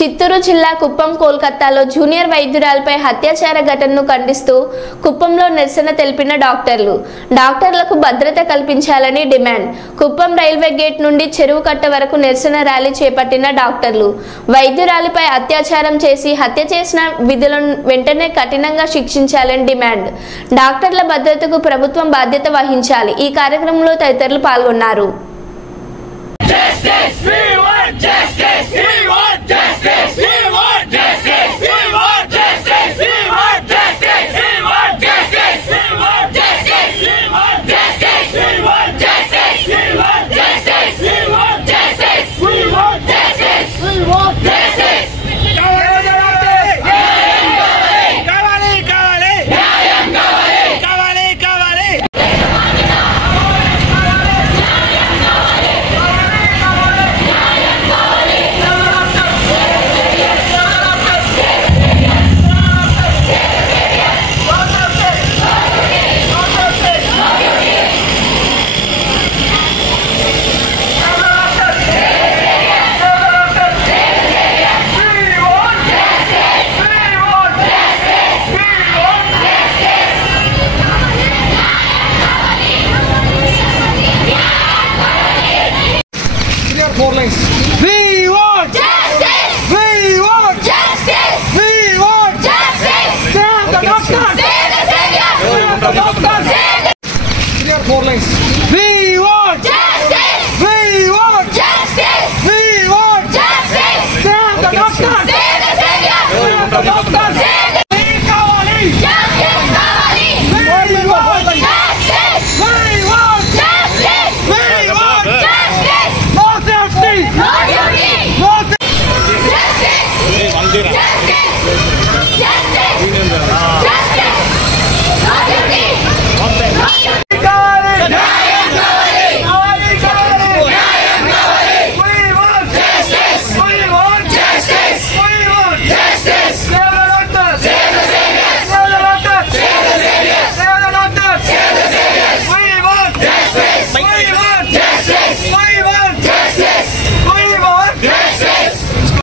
చిత్తూరు జిల్లా కుప్పం కోల్కతాలో జూనియర్ వైద్యురాలపై అత్యాచార ఘటనను ఖండిస్తూ కుప్పంలో నిరసన తెలిపిన డాక్టర్లకు భద్రత కల్పించాలని డిమాండ్. కుప్పం రైల్వే గేట్ నుండి చెరువు కట్ట వరకు నిరసన ర్యాలీ చేపట్టిన డాక్టర్లు వైద్యురాలిపై అత్యాచారం చేసి హత్య చేసిన విధులను వెంటనే కఠినంగా శిక్షించాలని డిమాండ్. డాక్టర్ల భద్రతకు ప్రభుత్వం బాధ్యత వహించాలి. ఈ కార్యక్రమంలో తదితరులు పాల్గొన్నారు.